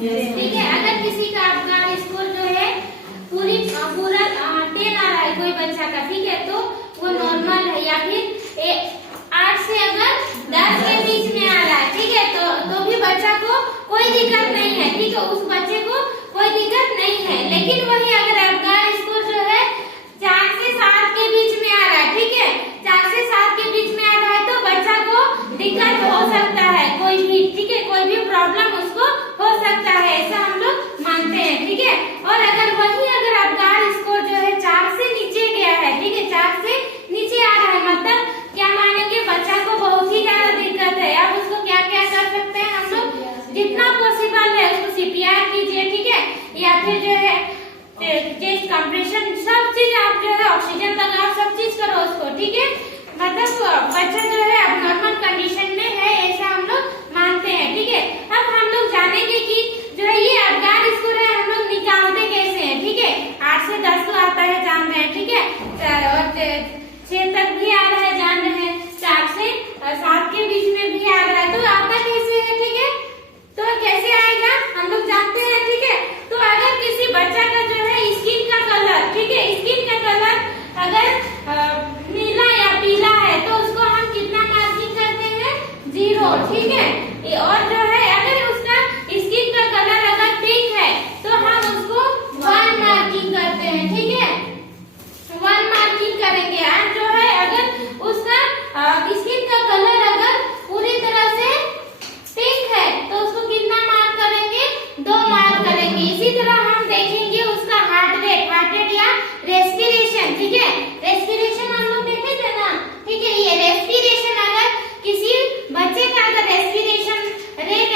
ठीक है। अगर किसी का आपका स्कोर जो है पूरा 10 आ रहा है कोई बच्चा का, ठीक है, तो वो नॉर्मल है, या फिर 8 से अगर 10 के बीच में आ रहा है, ठीक है, तो भी बच्चा को कोई दिक्कत नहीं है, ठीक है, उस बच्चे को कोई दिक्कत नहीं है। लेकिन वही अगर आपका स्कोर जो है 4 से 7 के बीच में आ रहा है, ठीक है, 4 से 7 के बीच में आ रहा है, तो बच्चा को दिक्कत हो सकता है कोई भी, ठीक है, कोई भी प्रॉब्लम उसको हो सकता है, ऐसा हम लोग मानते हैं, ठीक है। और अगर आपका स्कोर जो है 4 से नीचे गया है, ठीक है, 4 से नीचे आ रहा है, मतलब क्या मानेंगे, बच्चा को बहुत ही ज्यादा दिक्कत है। अब उसको क्या क्या कर सकते हैं हम लोग, जितना पॉसिबल है उसको सीपीआर कीजिए, ठीक है, या फिर जो है चेस्ट कंप्रेशन, सब चीज आप जो है ऑक्सीजन लगाओ, सब चीज करो उसको, ठीक है, मतलब बच्चा जो है अब नॉर्मल कंडीशन में है, ऐसा हम लोग मानते हैं, ठीक है। अब हम लोग जानेंगे कि जो है ये अफगान स्कोर है हम लोग निकालते कैसे हैं, ठीक है। 8 से 10 तो आता है, जान रहे हैं, ठीक है, और 6 तक भी आ रहा है, जान रहे हैं, 4 से 7 के बीच में भी आ रहा है, तो आता कैसे है, ठीक है, तो कैसे आएगा हम लोग जानते हैं, ठीक है। तो अगर किसी बच्चा का जो है स्किन का कलर, ठीक है, स्किन का कलर अगर नीला या पीला है, तो उसको हम कितना मार्किंग करते हैं, 0, ठीक है। और जो है अगर उसका स्किन का कलर अगर पिंक है, तो हम उसको 1 मार्किंग करते हैं, ठीक है, 1 मार्किंग करेंगे। और जो है अगर उसका स्किन का कलर अगर पूरी तरह से पिंक है, तो उसको कितना मार्क करेंगे, 2 मार्क करेंगे। इसी तरह हम देखेंगे उसका हार्ट रेट या रेस्पिरेशन, ठीक है, रेस्पिरेशन हम लोग देखे थे ना, ठीक है, ये रेस्पिरेशन अगर किसी बच्चे का अगर रेस्पिरेशन रेट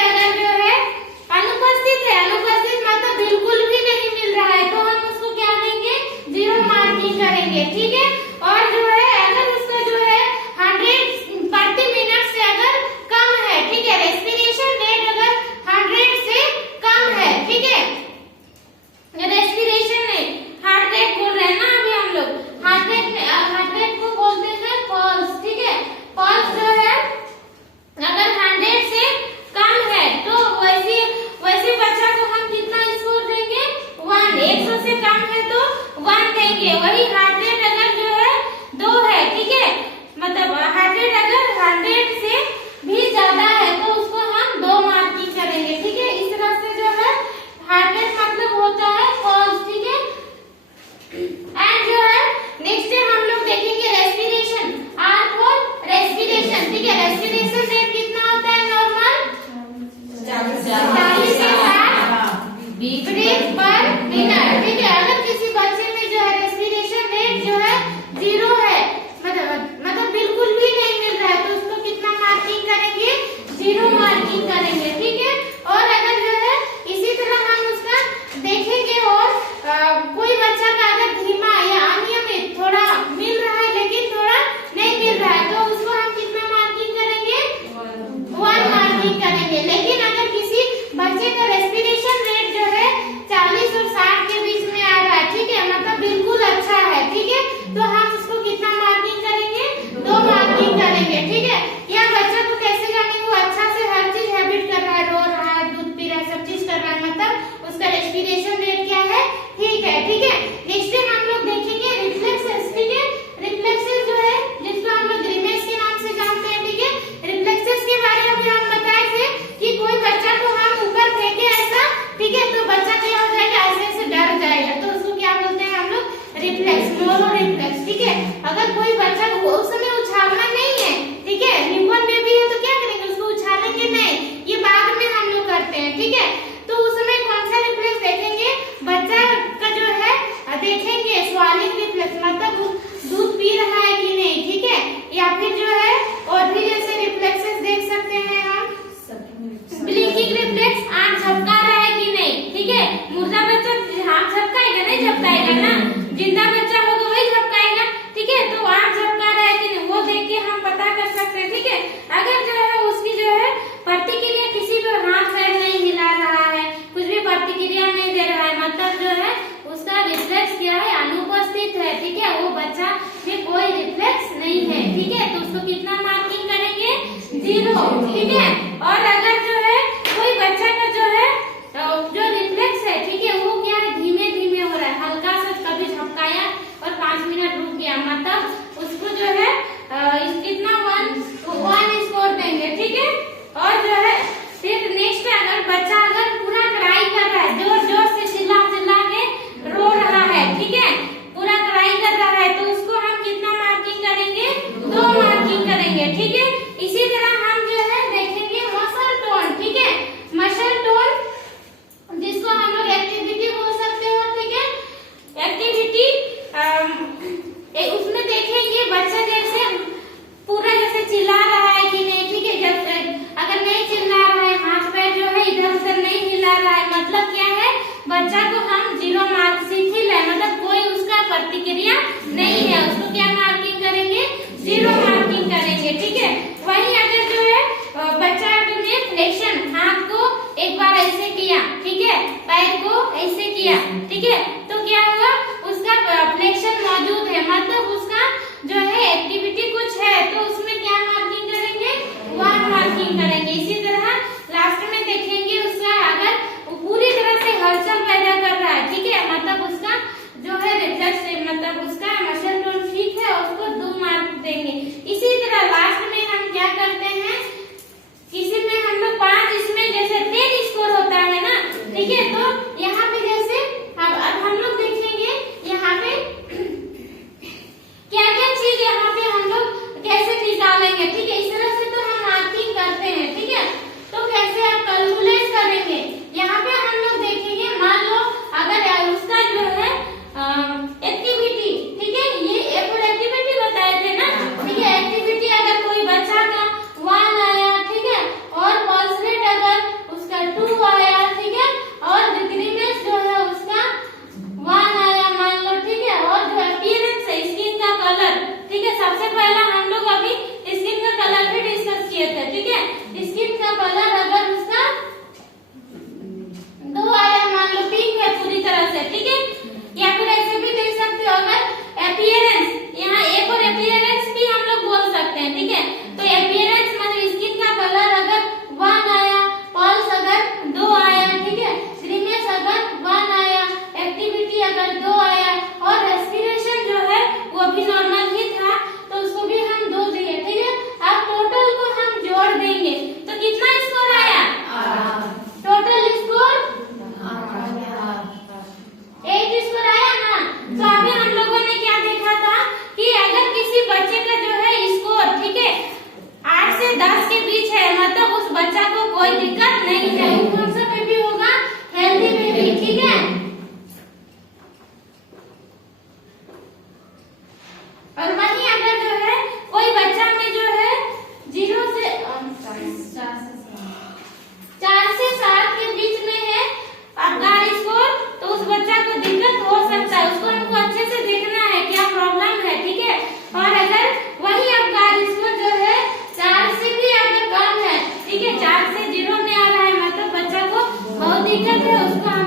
दिक्कत है उसको हम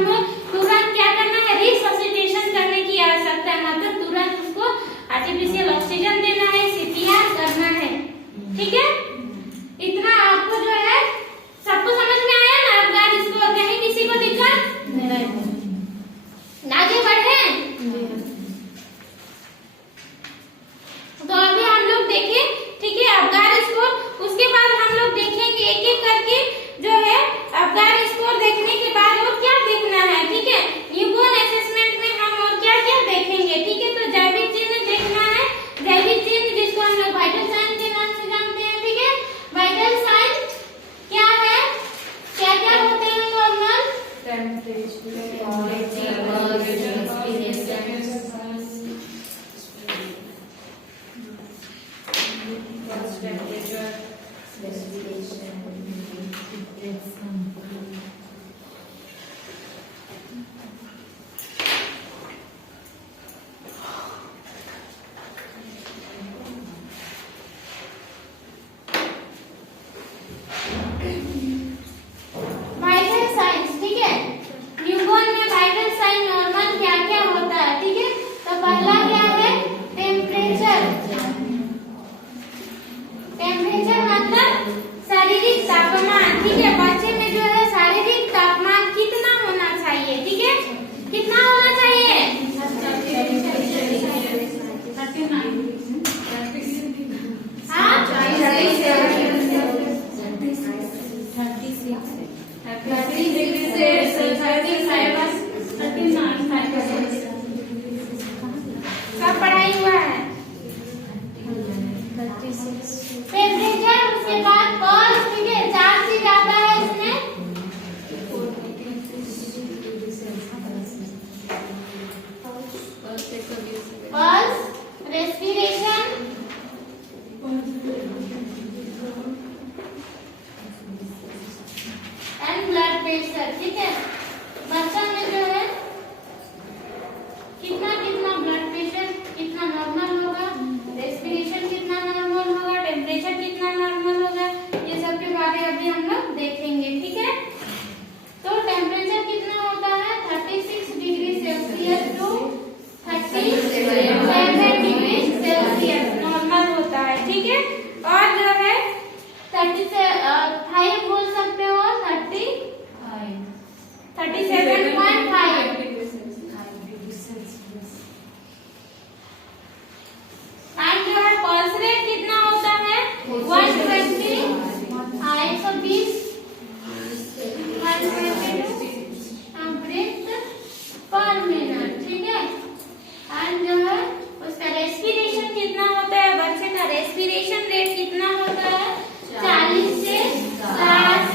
तुरंत क्या करना है, रिससिटेशन करने की आवश्यकता है, मतलब तुरंत उसको आर्टिफिशियल ऑक्सीजन देना है, सीपीआर करना है। ठीक है, इतना आपको जो है सबको समझ में आया ना। अब गाइस इसको कहीं किसी को दिक्कत नहीं, आगे बढ़े। तो अभी हम लोग देखें, ठीक है, अफगान स्कोर, उसके बाद हम लोग देखेंगे एक एक करके जो है अफगान स्कोर देखने के बाद और क्या देखना है। ठीक है, न्यूबॉर्न असेसमेंट में हम और क्या क्या देखेंगे। ठीक है, तो जैविक चिन्ह देखना है, जैविक चिन्ह जिसको हम लोग वाइटल साइन के नाम से जानते हैं। ठीक है, वाइटल साइन क्या है, क्या क्या होते हैं नॉर्मल, वाइटल साइंस। ठीक है, न्यूबॉर्न में वाइटल साइन नॉर्मल क्या क्या होता है। ठीक है, तो पहला क्या है, टेम्परेचर। टेम्परेचर मतलब शारीरिक तापमान। ठीक है, बच्चे में जो है शारीरिक तापमान कितना होना चाहिए। ठीक है, कितना होना चाहिए, सब पढ़ाई हुआ है। टेम्परेचर, उसके बाद पल्स। ठीक है, 4 चीज आता है इसमें, pulse, respiration, and blood pressure. ठीक है, बच्चा में जो है कितना कितना ब्लड प्रेशर कितना नॉर्मल होगा, रेस्पिरेशन कितना नॉर्मल होगा, टेम्परेचर कितना नॉर्मल होगा, ये सब के बारे में अभी हम लोग देखेंगे। ठीक है, तो टेम्परेचर कितना होता है, 36 degree Celsius to 37 degree Celsius normal होता है। ठीक है, और जो है 35 बोल सकते हो, 37.5। एंड जो है पल्स रेट कितना होता है, 120, 120 ब्रेथ पर मिनट। ठीक है, एंड जो है उसका रेस्पिरेशन कितना होता है, बच्चे का रेस्पिरेशन रेट कितना होता है, 40 से 60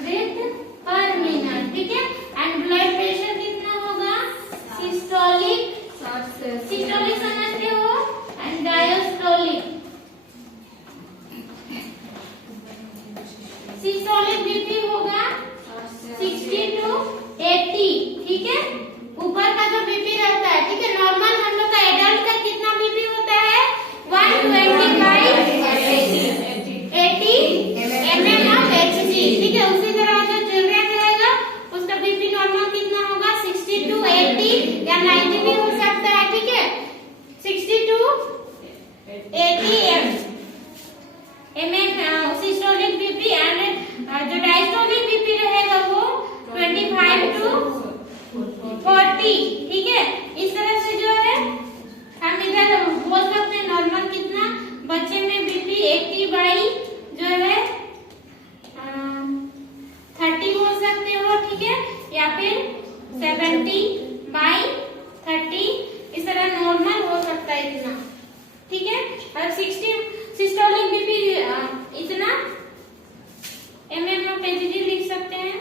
ब्रेथ पर मिनट। ठीक है, एंड ब्लड प्रेशर कितना होगा, सिस्टोलिक, सिस्टोलिक समझते हो, एंड डायस्टोलिक। सिस्टोलिक बीपी होगा 60 to 80। ठीक है, ऊपर का जो बीपी रहता है। ठीक है, नॉर्मल हम लोग का एडल्ट का कितना बीपी होता है, 120/80 mmHg। ठीक है, उसी तरह जो चिल्ड्रन रहेगा उसका बीपी नॉर्मल कितना होगा, 60 to 80 या 90 भी हो सकता है। ठीक है, 60 to 80 mm systolic BP, and जो डायस्टोलिक बीपी रहेगा वो 25 to 40। ठीक है, इस तरह से जो है हम इधर बोल सकते हैं नॉर्मल कितना, बच्चे में बीपी 80 बाई जो है 30 बोल सकते हो। ठीक है, या फिर 70/30, इस तरह नॉर्मल हो सकता है इतना। ठीक है, और 60 सिस्टोलिक बीपी इतना mmHg लिख सकते हैं।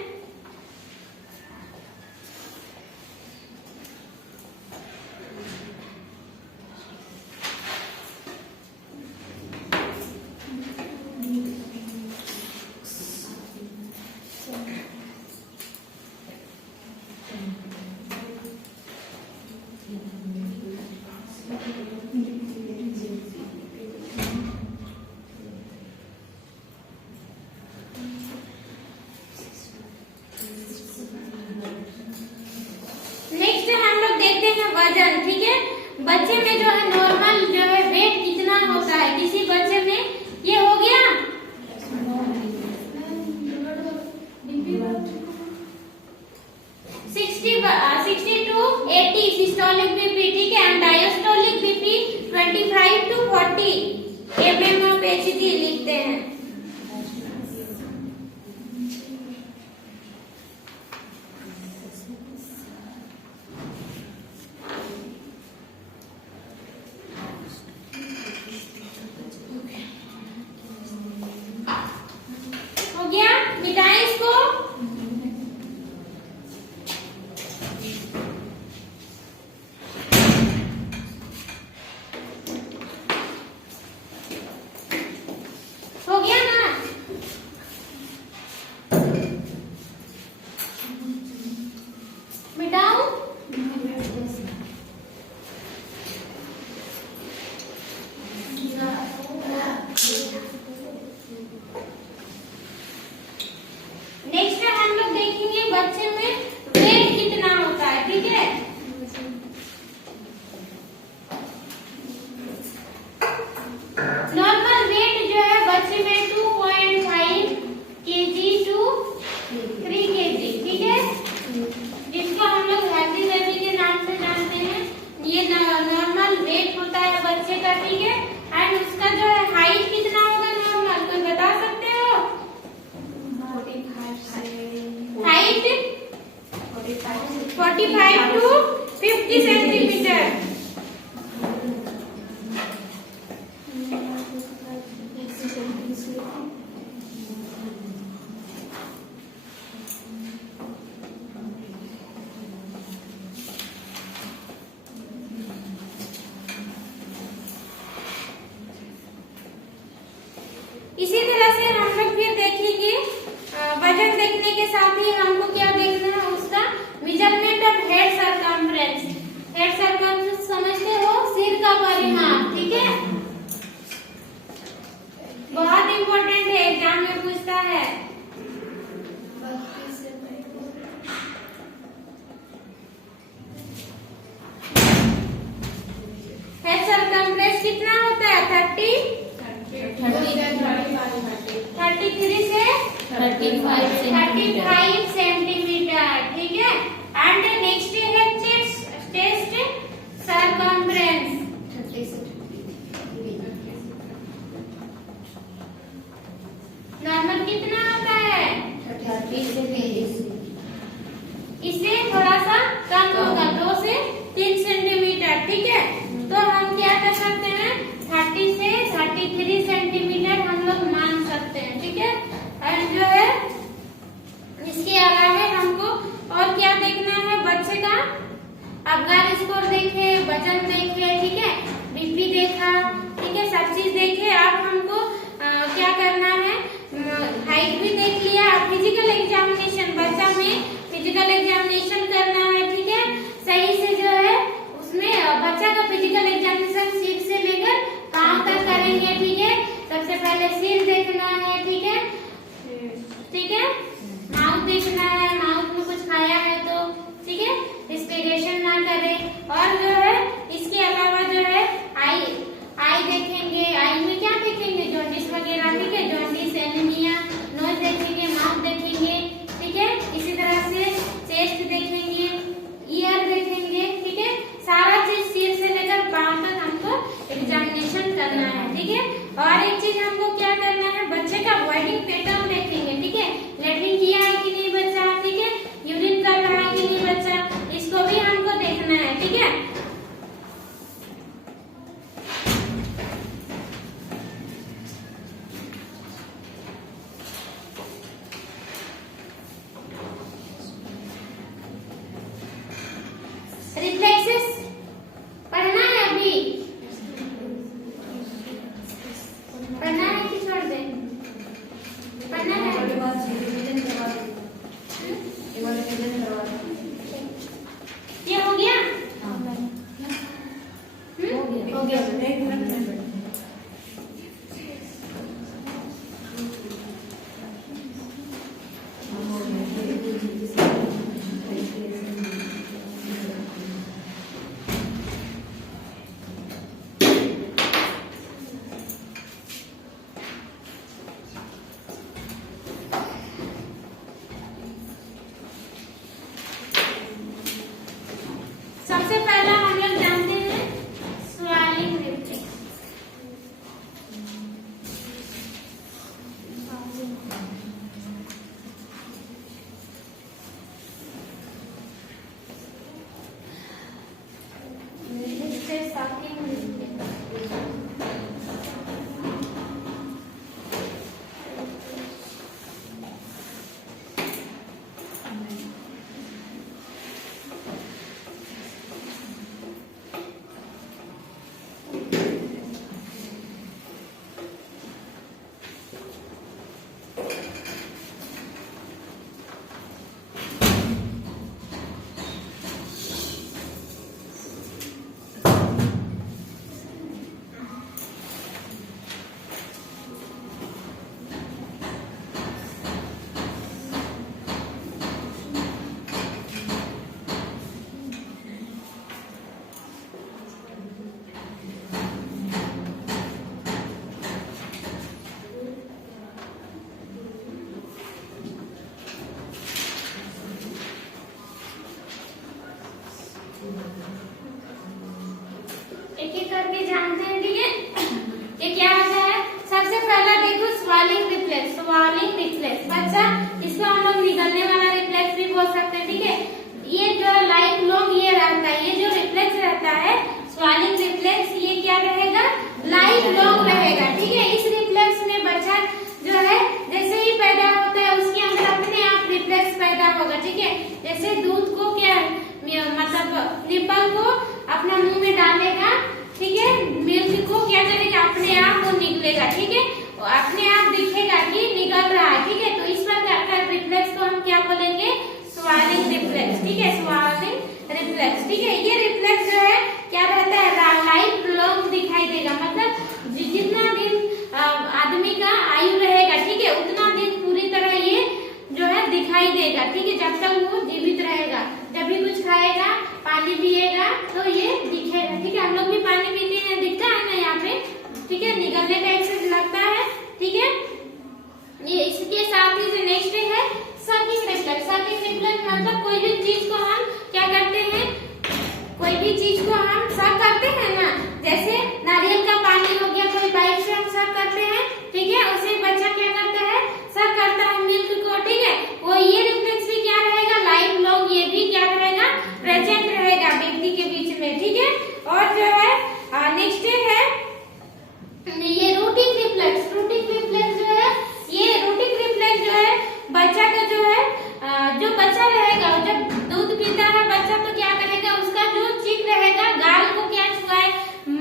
बच्चे में जो है नॉर्मल जो है वेट कितना होता है किसी बच्चे में, ये हो गया 60 to 80 सिस्टोलिक बीपी, ठीक है, and diastolic BP 25 to 40 mmHg लिखते हैं। हो गया, मिटाएं इसको। हो गया ना? मिटाऊं? नेक्स्ट हम लोग देखेंगे बच्चे में वेट कितना होता है, ठीक है। नॉर्मल वेट जो है बच्चे में 2.5 kg to 3 kg, ठीक है, जिसको हम लोग हेल्दी बेबी के नाम से जानते हैं। ये नॉर्मल वेट होता है बच्चे का, ठीक है। एंड उसका जो है हाइट कितना होगा नॉर्मल, कोई बता सकते हो? Height 45 to 50 centimetre. इसी तरह से हम लोग फिर देखेंगे वजन देखने के साथ ही हमको क्या देखना है, उसका measurement of head circumference. Head circumference समझते हो, सिर का परिमाप, ठीक है, बहुत इंपॉर्टेंट है, एग्जाम में पूछता है। हेड सरकमफ्रेंस कितना होता है? 33 से 35 सेंटीमीटर, ठीक है। एंड नेक्स्ट है चेस्ट सरकमफ्रेंस। नॉर्मल कितना होता है? 30 से 30, इससे थोड़ा सा कम होगा, 2 से 3 सेंटीमीटर, ठीक है। तो हम क्या कर सकते हैं, 30 से 33 सेंटीमीटर हम लोग मान सकते हैं, ठीक है। और जो है इसके अलावा हमको और क्या देखना है, बच्चे का अबगार स्कोर देखे, वजन देखे, ठीक है, बीपी देखा, ठीक है, सब चीज देखे। अब हमको क्या करना है, हाइट भी देख लिया, फिजिकल एग्जामिनेशन, बच्चा में फिजिकल एग्जामिनेशन करना है, ठीक है, सही से जो है उसमें बच्चा का फिजिकल एग्जामिनेशन सिर से लेकर पांव तक करेंगे, ठीक है। सबसे पहले सिर देखना है, ठीक है, ठीक है, माउथ देखना है, माउथ में कुछ खाया है तो, ठीक है, रिस्पिरेशन ना करे। और जो है इसके अलावा जो है आई देखेंगे, आई में क्या देखेंगे, जॉन्डिस वगैरह, ठीक है, जॉन्डिस, एनीमिया, नोज देखेंगे, माउथ देखेंगे, ठीक है। इसी तरह से चेस्ट देखेंगे, ईयर देखेंगे, ठीक है, सारा चीज सिर से लेकर पांव तक हमको एग्जामिनेशन करना है, ठीक है। और एक चीज हमको क्या करना है, बच्चे का बॉडी पैटर्न देखेंगे, ठीक है, लेटरिन किया है कि नहीं बच्चा, ठीक है, यूरिन कर रहा है कि नहीं बच्चा, इसको भी हमको देखना है, ठीक है। रिफ्लेक्सेस पढ़ना है, अभी पढ़ना है कि छोड़ दे? पढ़ना है। ये हो गया? हो गया। साथ ही एक एक करके जानते हैं। ठीक है, ये क्या होता है? सबसे पहला देखो स्वालिंग रिफ्लेक्स। स्वालिंग रिफ्लेक्स बच्चा, इसको हम लोग निगलने वाला रिफ्लेक्स भी बोल सकते हैं। ठीक है, ये जो लाइफ लॉन्ग ये रहता है, ये जो रिफ्लेक्स रहता है स्वालिंग रिफ्लेक्स, ये क्या रहेगा? लाइफ लॉन्ग रहेगा। ठीक है, इस रिफ्लेक्स में बच्चा जो है जैसे ही पैदा होता है उसके अंदर अपने आप रिफ्लेक्स पैदा होगा। ठीक है, जैसे दूध को क्या मतलब निप्पल को अपना मुंह में डालेगा, ठीक है, मिल्क को क्या करेगा? अपने आप वो निकलेगा। ठीक है, अपने आप दिखेगा कि निकल रहा है। ठीक है, तो इस प्रकार का रिफ्लेक्स को हम क्या बोलेंगे? स्वालिंग रिफ्लेक्स। ठीक है, स्वालिंग रिफ्लेक्स। ठीक है, ये रिफ्लेक्स जो है क्या रहता है? लाइफ लॉन्ग दिखाई देगा। मतलब जितना दिन आदमी का आयु रहेगा, ठीक है, उतना दिन पूरी तरह ये जो है दिखाई देगा। ठीक है, जब तक वो जीवित रहेगा, जब भी कुछ खाएगा, पानी पिएगा तो ये दिखेगा। ठीक है, हम लोग भी पानी पीते हैं, दिखता है ना यहाँ पे। ठीक है, निगलने टाइप से लगता है। ठीक है, ये इसके साथ ही जो नेक्स्ट है सकिंग रिफ्लेक्स। सकिंग रिफ्लेक्स मतलब कोई भी चीज को हम क्या करते हैं? कोई भी चीज को हम सक करते हैं ना, जैसे नारियल का पानी हो गया, कोई बाइक से हम सक करते हैं। ठीक है, उसे बच्चा क्या करता है? सक करता है मिल्क को। ठीक है, वो ये रिफ्लेक्स भी क्या रहेगा? लाइफ लॉन्ग ये भी क्या रहेगा? प्रेजेंट रहेगा व्यक्ति के बीच में। ठीक है, और जो है नेक्स्ट है ये रूटिंग रिफ्लेक्स। रूटिंग रिफ्लेक्स जो है, ये रूटिंग रिफ्लेक्स जो है बच्चा का जो है जो बच्चा रहेगा जब दूध पीता है बच्चा, तो क्या करेगा? उसका जो चिक रहेगा गाल को क्या छुआए?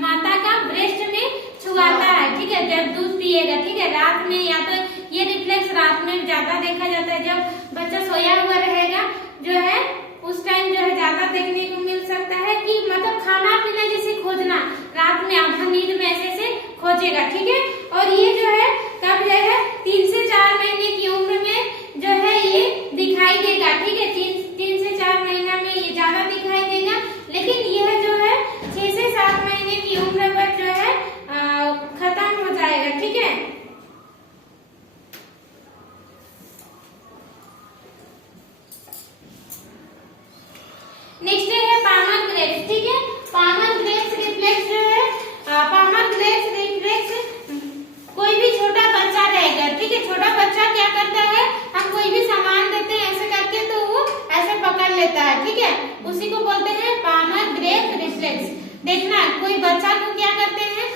माता का ब्रेस्ट में छुआता है। ठीक है, जब दूध पिएगा। ठीक है, रात में, या तो ये रिफ्लेक्स रात में ज्यादा देखा जाता है, जब बच्चा सोया हुआ रहेगा जो है उस टाइम जो है ज्यादा देखने को मिल सकता है कि मतलब खाना पीना जैसे खोजना, रात में आधा नींद में ऐसे खोजेगा। ठीक है, और ये जो है कब जो है 3 से 4 महीने की उम्र में जो है ये दिखाई देगा। ठीक है, 3 से 4 महीना में ये ज्यादा दिखाई देगा, लेकिन यह जो है 6 से 7 महीने की उम्र पर जो है खत्म हो जाएगा। ठीक है, नेक्स्ट है पामर ग्रेप्स। ठीक है, पामर ग्रेप्स रिफ्लेक्स जो है, पामर ग्रेप्स रिफ्लेक्स कोई भी छोटा बच्चा रहेगा। ठीक है, छोटा बच्चा क्या करता है? हम कोई भी सामान देते हैं ऐसे करके तो वो ऐसे पकड़ लेता है। ठीक है, उसी को बोलते हैं पामर ग्रेप्स रिफ्लेक्स। देखना, कोई बच्चा को क्या करते हैं?